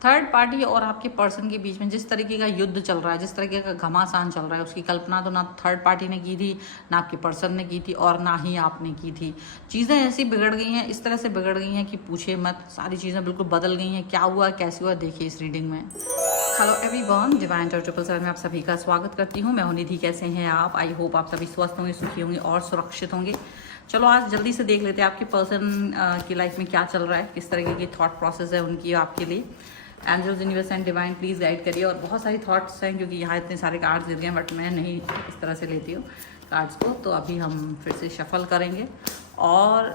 Third party और आपके person के बीच में जिस तरीके का युद्ध चल रहा है, जिस तरीके का घमासान चल रहा है, उसकी कल्पना तो ना थर्ड पार्टी ने की थी, ना आपके पर्सन ने की थी, और ना ही आपने की थी। चीज़ें ऐसी बिगड़ गई हैं, इस तरह से बिगड़ गई हैं कि पूछे मत। सारी चीज़ें बिल्कुल बदल गई हैं। क्या हुआ, कैसे हुआ, देखिए इस रीडिंग में। हेलो एवरीवन, डिवाइन टारot 777 में आप सभी का स्वागत करती हूँ। मैं हूं निधि। कैसे हैं आप? आई होप आप सभी स्वस्थ होंगे, सुखी होंगे और सुरक्षित होंगे। चलो आज जल्दी से देख लेते हैं आपके पर्सन की लाइफ में क्या चल रहा है, किस तरीके की थॉट प्रोसेस है उनकी आपके लिए। Angels, universe and divine please guide करिए। और बहुत सारी थॉट्स हैं क्योंकि यहाँ इतने सारे कार्ड्स गिर गए, बट मैं नहीं इस तरह से लेती हूँ कार्ड्स को। तो अभी हम फिर से शफल करेंगे और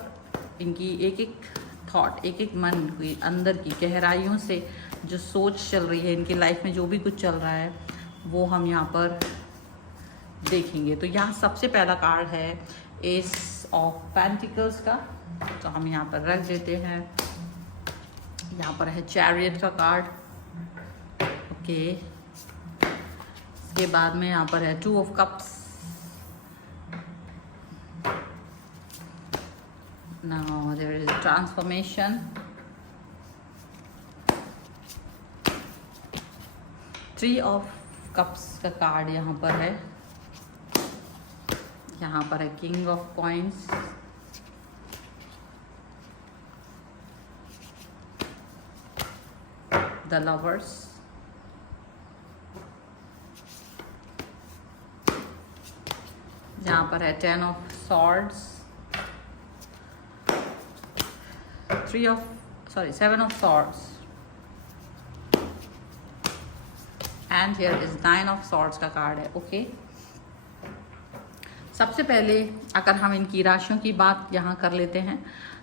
इनकी एक एक थॉट, एक एक मन की अंदर की गहराइयों से जो सोच चल रही है, इनकी लाइफ में जो भी कुछ चल रहा है वो हम यहाँ पर देखेंगे। तो यहाँ सबसे पहला कार्ड है एस ऑफ पेंटिकल्स का, तो हम यहाँ पर रख देते हैं। यहाँ पर है चैरियट का कार्ड, ओके। इसके बाद में यहाँ पर है 2 of cups, now there is transformation, 3 of cups का कार्ड यहाँ पर है। यहाँ पर है king of coins, the lovers, यहाँ पर है 10 of swords, 7 of swords, and here is 9 of swords का कार्ड है, ओके। सबसे पहले अगर हम इनकी राशियों की बात यहाँ कर लेते हैं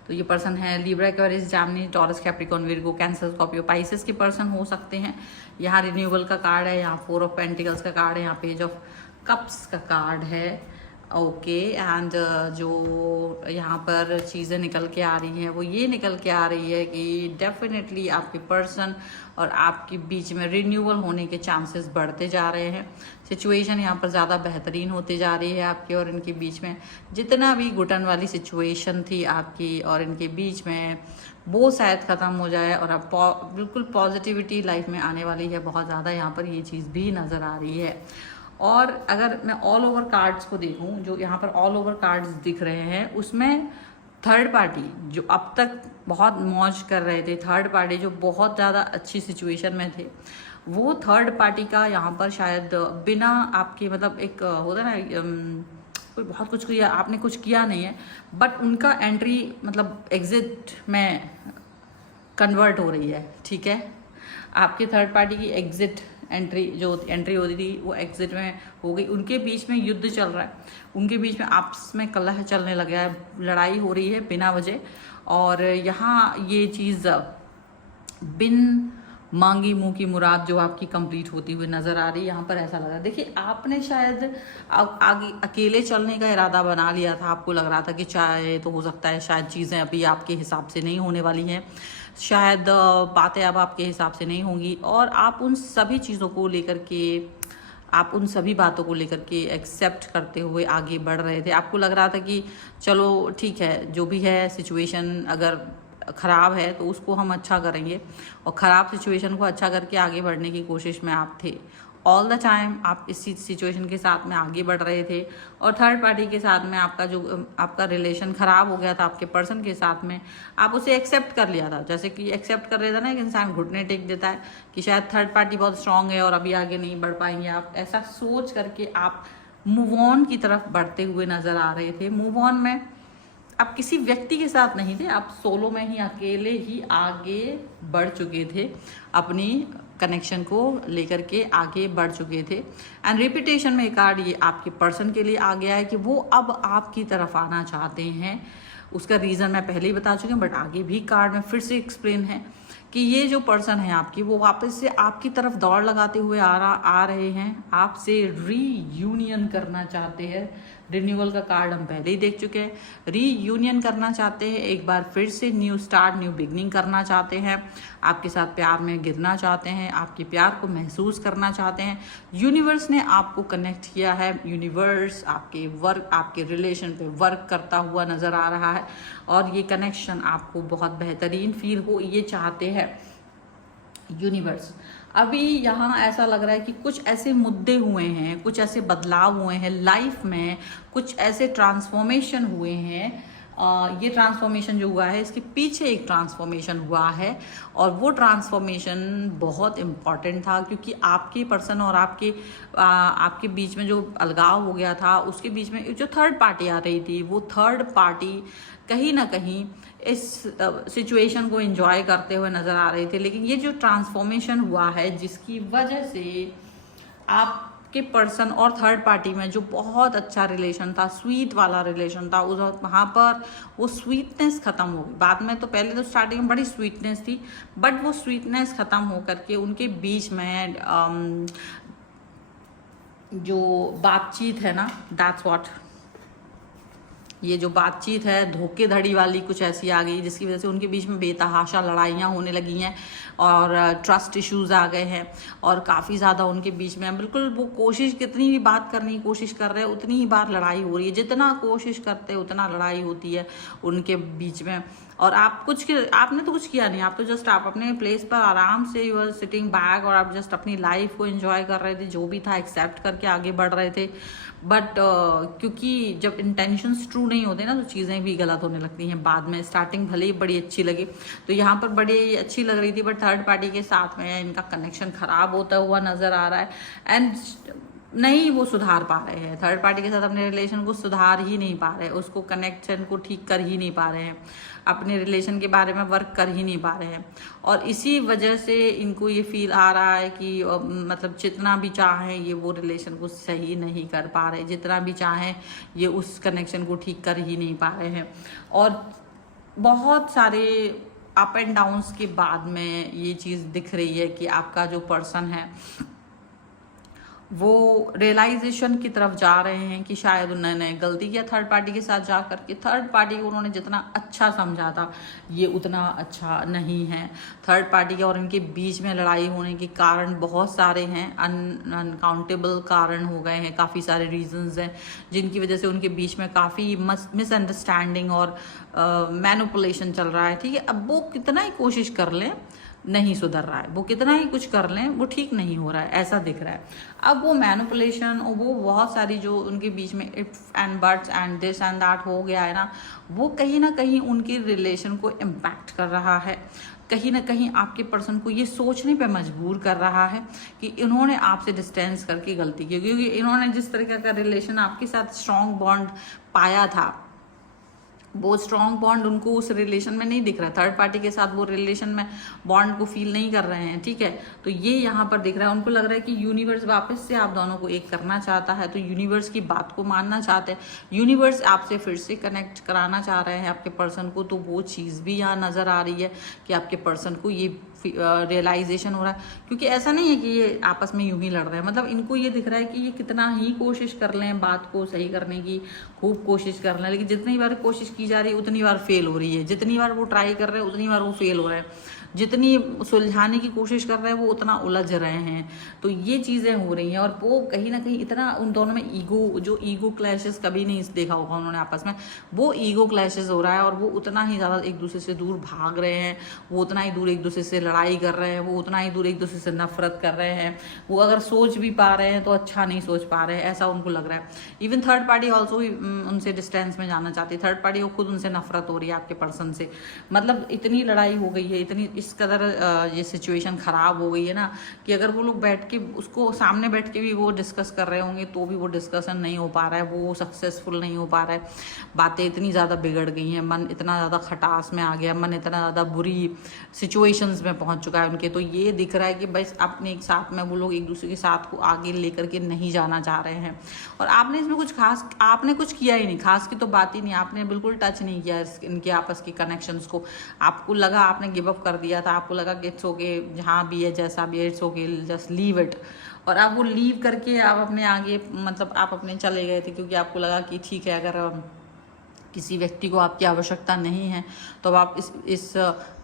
तो ये पर्सन है Libra, Aquarius, Jaimini, taurus, Capricorn, Virgo, cancer, Scorpio, Pisces के पर्सन हो सकते हैं। यहाँ रिन्यूअल का कार्ड है, यहाँ 4 ऑफ पेंटिकल्स का कार्ड है, यहाँ पेज ऑफ कप्स का कार्ड है, ओके। एंड जो यहाँ पर चीज़ें निकल के आ रही हैं वो ये निकल के आ रही है कि डेफिनेटली आपके पर्सन और आपके बीच में रिन्यूअल होने के चांसेस बढ़ते जा रहे हैं। सिचुएशन यहाँ पर ज़्यादा बेहतरीन होती जा रही है आपके और इनके बीच में। जितना भी घुटन वाली सिचुएशन थी आपकी और इनके बीच में, वो शायद ख़त्म हो जाए और अब बिल्कुल पॉजिटिविटी लाइफ में आने वाली है बहुत ज़्यादा। यहाँ पर ये चीज़ भी नज़र आ रही है। और अगर मैं ऑल ओवर कार्ड्स को देखूं, जो यहाँ पर ऑल ओवर कार्ड्स दिख रहे हैं उसमें थर्ड पार्टी जो अब तक बहुत मौज कर रहे थे, थर्ड पार्टी जो बहुत ज़्यादा अच्छी सिचुएशन में थे, वो थर्ड पार्टी का यहाँ पर शायद बिना आपके मतलब एक होता है ना, कोई बहुत कुछ किया, आपने कुछ किया नहीं है, बट उनका एंट्री मतलब एग्जिट में कन्वर्ट हो रही है, ठीक है। आपके थर्ड पार्टी की एग्जिट एंट्री जो एंट्री होती थी वो एग्जिट में हो गई। उनके बीच में युद्ध चल रहा है, उनके बीच में आपस में कलह चलने लगा है, लड़ाई हो रही है बिना वजह। और यहाँ ये चीज़ बिन मांगी मुंह की मुराद जो आपकी कंप्लीट होती हुई नज़र आ रही है। यहाँ पर ऐसा लग रहा है, देखिए आपने शायद आगे अकेले चलने का इरादा बना लिया था। आपको लग रहा था कि चाहे तो हो सकता है शायद चीज़ें अभी आपके हिसाब से नहीं होने वाली हैं, शायद बातें अब आपके हिसाब से नहीं होंगी, और आप उन सभी चीज़ों को लेकर के, आप उन सभी बातों को लेकर के एक्सेप्ट करते हुए आगे बढ़ रहे थे। आपको लग रहा था कि चलो ठीक है, जो भी है सिचुएशन अगर ख़राब है तो उसको हम अच्छा करेंगे, और ख़राब सिचुएशन को अच्छा करके आगे बढ़ने की कोशिश में आप थे। ऑल द टाइम आप इसी सिचुएशन के साथ में आगे बढ़ रहे थे, और थर्ड पार्टी के साथ में आपका रिलेशन ख़राब हो गया था आपके पर्सन के साथ में, आप उसे एक्सेप्ट कर लिया था। जैसे कि एक्सेप्ट कर लेता ना एक इंसान, घुटने टेक देता है कि शायद थर्ड पार्टी बहुत स्ट्रांग है और अभी आगे नहीं बढ़ पाएंगे आप, ऐसा सोच करके आप मूव ऑन की तरफ बढ़ते हुए नज़र आ रहे थे। मूव ऑन में आप किसी व्यक्ति के साथ नहीं थे, आप सोलो में ही अकेले ही आगे बढ़ चुके थे, अपनी कनेक्शन को लेकर के आगे बढ़ चुके थे। एंड रिपीटेशन में एक कार्ड ये आपके पर्सन के लिए आ गया है कि वो अब आपकी तरफ आना चाहते हैं। उसका रीज़न मैं पहले ही बता चुकी हूँ, बट आगे भी कार्ड में फिर से एक्सप्लेन है कि ये जो पर्सन है आपकी, वो वापस से आपकी तरफ दौड़ लगाते हुए आ रहे हैं, आपसे रीयूनियन करना चाहते हैं। रिन्यूअल का कार्ड हम पहले ही देख चुके हैं। रीयूनियन करना चाहते हैं, एक बार फिर से न्यू स्टार्ट, न्यू बिगनिंग करना चाहते हैं, आपके साथ प्यार में गिरना चाहते हैं, आपके प्यार को महसूस करना चाहते हैं। यूनिवर्स ने आपको कनेक्ट किया है, यूनिवर्स आपके रिलेशन पे वर्क करता हुआ नज़र आ रहा है, और ये कनेक्शन आपको बहुत बेहतरीन फील हो ये चाहते हैं। यूनिवर्स, अभी यहाँ ऐसा लग रहा है कि कुछ ऐसे मुद्दे हुए हैं, कुछ ऐसे बदलाव हुए हैं लाइफ में, कुछ ऐसे ट्रांसफॉर्मेशन हुए हैं। ये ट्रांसफॉर्मेशन जो हुआ है, इसके पीछे एक ट्रांसफॉर्मेशन हुआ है और वो ट्रांसफॉर्मेशन बहुत इम्पॉर्टेंट था, क्योंकि आपके पर्सन और आपके बीच में जो अलगाव हो गया था, उसके बीच में जो थर्ड पार्टी आ रही थी, वो थर्ड पार्टी कहीं ना कहीं इस सिचुएशन को एंजॉय करते हुए नज़र आ रहे थे। लेकिन ये जो ट्रांसफॉर्मेशन हुआ है, जिसकी वजह से आपके पर्सन और थर्ड पार्टी में जो बहुत अच्छा रिलेशन था, स्वीट वाला रिलेशन था, उस वहाँ पर वो स्वीटनेस ख़त्म हो गई। बाद में तो पहले तो स्टार्टिंग में बड़ी स्वीटनेस थी, बट वो स्वीटनेस ख़त्म हो करके उनके बीच में जो बातचीत है ना, दैट्स व्हाट, ये जो बातचीत है धोखेधड़ी वाली कुछ ऐसी आ गई, जिसकी वजह से उनके बीच में बेतहाशा लड़ाइयाँ होने लगी हैं और ट्रस्ट इश्यूज आ गए हैं और काफ़ी ज़्यादा उनके बीच में बिल्कुल वो कोशिश, कितनी भी बात करने की कोशिश कर रहे हैं उतनी ही बार लड़ाई हो रही है, जितना कोशिश करते हैं उतना लड़ाई होती है उनके बीच में। और आपने तो कुछ किया नहीं, आप तो जस्ट आप अपने प्लेस पर आराम से यू आर सिटिंग बैक और आप जस्ट अपनी लाइफ को एंजॉय कर रहे थे, जो भी था एक्सेप्ट करके आगे बढ़ रहे थे। बट क्योंकि जब इंटेंशंस ट्रू नहीं होते ना, तो चीज़ें भी गलत होने लगती हैं बाद में। स्टार्टिंग भले ही बड़ी अच्छी लगी, तो यहाँ पर बड़ी अच्छी लग रही थी, बट थर्ड पार्टी के साथ में इनका कनेक्शन खराब होता हुआ नज़र आ रहा है एंड नहीं वो सुधार पा रहे हैं। थर्ड पार्टी के साथ अपने रिलेशन को सुधार ही नहीं पा रहे, उसको कनेक्शन को ठीक कर ही नहीं पा रहे हैं, अपने रिलेशन के बारे में वर्क कर ही नहीं पा रहे हैं। और इसी वजह से इनको ये फील आ रहा है कि मतलब जितना भी चाहें ये वो रिलेशन को सही नहीं कर पा रहे, जितना भी चाहें ये उस कनेक्शन को ठीक कर ही नहीं पा रहे हैं। और बहुत सारे अप एंड डाउन्स के बाद में ये चीज़ दिख रही है कि आपका जो पर्सन है वो रियलाइजेशन की तरफ जा रहे हैं कि शायद उन्होंने गलती किया थर्ड पार्टी के साथ जा करके। थर्ड पार्टी को उन्होंने जितना अच्छा समझा था ये उतना अच्छा नहीं है। थर्ड पार्टी के और इनके बीच में लड़ाई होने के कारण बहुत सारे हैं, अनकाउंटेबल कारण हो गए हैं, काफ़ी सारे रीजंस हैं जिनकी वजह से उनके बीच में काफ़ी मिसअंडरस्टैंडिंग और मैनिपुलेशन चल रहा है। ठीक है, अब वो कितना ही कोशिश कर लें नहीं सुधर रहा है, वो कितना ही कुछ कर लें वो ठीक नहीं हो रहा है, ऐसा दिख रहा है। अब वो मैनिपुलेशन और वो बहुत सारी जो उनके बीच में if and buts and this and that हो गया है ना, वो कहीं ना कहीं उनके रिलेशन को इम्पैक्ट कर रहा है, कहीं ना कहीं आपके पर्सन को ये सोचने पे मजबूर कर रहा है कि इन्होंने आपसे डिस्टेंस करके गलती की, क्योंकि इन्होंने जिस तरीके का रिलेशन आपके साथ स्ट्रॉन्ग बॉन्ड पाया था वो स्ट्रॉन्ग बॉन्ड उनको उस रिलेशन में नहीं दिख रहा है। थर्ड पार्टी के साथ वो रिलेशन में बॉन्ड को फील नहीं कर रहे हैं। ठीक है, तो ये यहाँ पर दिख रहा है, उनको लग रहा है कि यूनिवर्स वापस से आप दोनों को एक करना चाहता है, तो यूनिवर्स की बात को मानना चाहते हैं, यूनिवर्स आपसे फिर से कनेक्ट कराना चाह रहे हैं आपके पर्सन को। तो वो चीज़ भी यहाँ नज़र आ रही है कि आपके पर्सन को ये रियलाइजेशन हो रहा है, क्योंकि ऐसा नहीं है कि ये आपस में यूं ही लड़ रहे हैं, मतलब इनको ये दिख रहा है कि ये कितना ही कोशिश कर लें बात को सही करने की, खूब कोशिश कर लें, लेकिन जितनी बार कोशिश की जा रही है उतनी बार फेल हो रही है, जितनी बार वो ट्राई कर रहे हैं उतनी बार वो फेल हो रहे हैं, जितनी सुलझाने की कोशिश कर रहे हैं वो उतना उलझ रहे हैं। तो ये चीज़ें हो रही हैं और वो कहीं ना कहीं इतना उन दोनों में ईगो क्लैशेस कभी नहीं देखा होगा उन्होंने आपस में, वो ईगो क्लैशेस हो रहा है और वो उतना ही ज़्यादा एक दूसरे से दूर भाग रहे हैं, वो उतना ही दूर एक दूसरे से लड़ाई कर रहे हैं, वो उतना ही दूर एक दूसरे से नफरत कर रहे हैं। वो अगर सोच भी पा रहे हैं तो अच्छा नहीं सोच पा रहे हैं, ऐसा उनको लग रहा है। इवन थर्ड पार्टी ऑल्सो उनसे डिस्टेंस में जाना चाहती है, थर्ड पार्टी को खुद उनसे नफरत हो रही है आपके पर्सन से। मतलब इतनी लड़ाई हो गई है, इतनी इस कदर ये सिचुएशन ख़राब हो गई है ना कि अगर वो लोग बैठ के उसको सामने बैठ के भी वो डिस्कस कर रहे होंगे तो भी वो डिस्कशन नहीं हो पा रहा है, वो सक्सेसफुल नहीं हो पा रहा है। बातें इतनी ज़्यादा बिगड़ गई हैं, मन इतना ज़्यादा खटास में आ गया, मन इतना ज़्यादा बुरी सिचुएशंस में पहुंच चुका है उनके। तो ये दिख रहा है कि बस अपने एक साथ में वो लोग एक दूसरे के साथ को आगे लेकर के नहीं जाना चाह रहे हैं। और आपने इसमें कुछ खास आपने कुछ किया ही नहीं, खास की तो बात ही नहीं, आपने बिल्कुल टच नहीं किया इनके आपस के कनेक्शंस को। आपको लगा आपने गिव अप कर दिया था, आपको लगा कि इट्स ओके, जहाँ भी है जैसा भी है it's okay, just leave it. और आप वो लीव करके आप अपने आगे मतलब आप अपने चले गए थे, क्योंकि आपको लगा कि ठीक है अगर किसी व्यक्ति को आपकी आवश्यकता नहीं है तो अब आप इस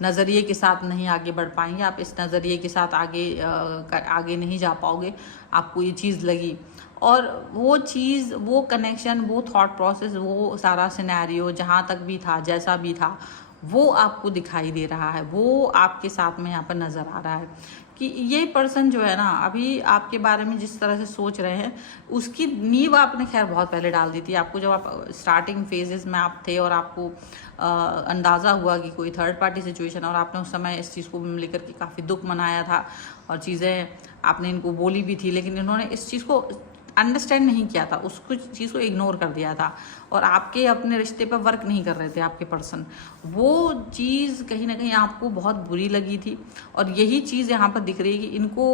नज़रिए के साथ नहीं आगे बढ़ पाएंगे, आप इस नज़रिए के साथ आगे नहीं जा पाओगे, आपको ये चीज़ लगी। और वो चीज़, वो कनेक्शन, वो थॉट प्रोसेस, वो सारा सिनेरियो जहाँ तक भी था, जैसा भी था, वो आपको दिखाई दे रहा है, वो आपके साथ में यहाँ पर नज़र आ रहा है कि ये पर्सन जो है ना अभी आपके बारे में जिस तरह से सोच रहे हैं उसकी नींव आपने खैर बहुत पहले डाल दी थी। आपको जब आप स्टार्टिंग फेजेस में आप थे और आपको अंदाज़ा हुआ कि कोई थर्ड पार्टी सिचुएशन, और आपने उस समय इस चीज़ को लेकर के काफ़ी दुख मनाया था और चीज़ें आपने इनको बोली भी थी, लेकिन इन्होंने इस चीज़ को अंडरस्टैंड नहीं किया था, उसको चीज़ को इग्नोर कर दिया था और आपके अपने रिश्ते पर वर्क नहीं कर रहे थे आपके पर्सन। वो चीज़ कहीं ना कहीं आपको बहुत बुरी लगी थी और यही चीज़ यहाँ पर दिख रही है कि इनको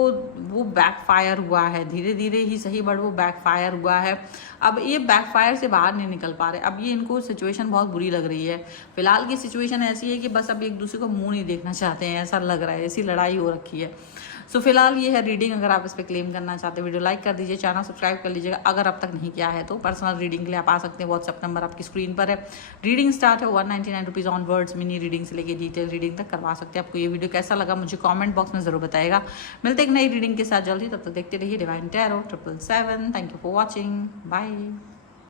वो बैकफायर हुआ है, धीरे धीरे ही सही बट वो बैकफायर हुआ है। अब ये बैकफायर से बाहर नहीं निकल पा रहे, अब ये इनको सिचुएशन बहुत बुरी लग रही है। फिलहाल की सिचुएशन ऐसी है कि बस अब एक दूसरे को मुँह नहीं देखना चाहते हैं, ऐसा लग रहा है, ऐसी लड़ाई हो रखी है। सो फिलहाल ये है रीडिंग। अगर आप इस पर क्लेम करना चाहते हैं वीडियो लाइक कर दीजिए, चैनल सब्सक्राइब कर लीजिएगा अगर अब तक नहीं किया है तो। पर्सनल रीडिंग के लिए आप आ सकते हैं, व्हाट्सअप नंबर आपकी स्क्रीन पर है। रीडिंग स्टार्ट है 199 रुपीज़ ऑनवर्ड्स, मिनी रीडिंग से लेके डिटेल रीडिंग तक करवा सकते हैं। आपको ये वीडियो कैसा लगा मुझे कॉमेंट बॉक्स में जरूर बताएगा। मिलते एक नई रीडिंग के साथ जल्दी, तब तक देखते रहिए divine tarot 777। Thank you for watching, bye.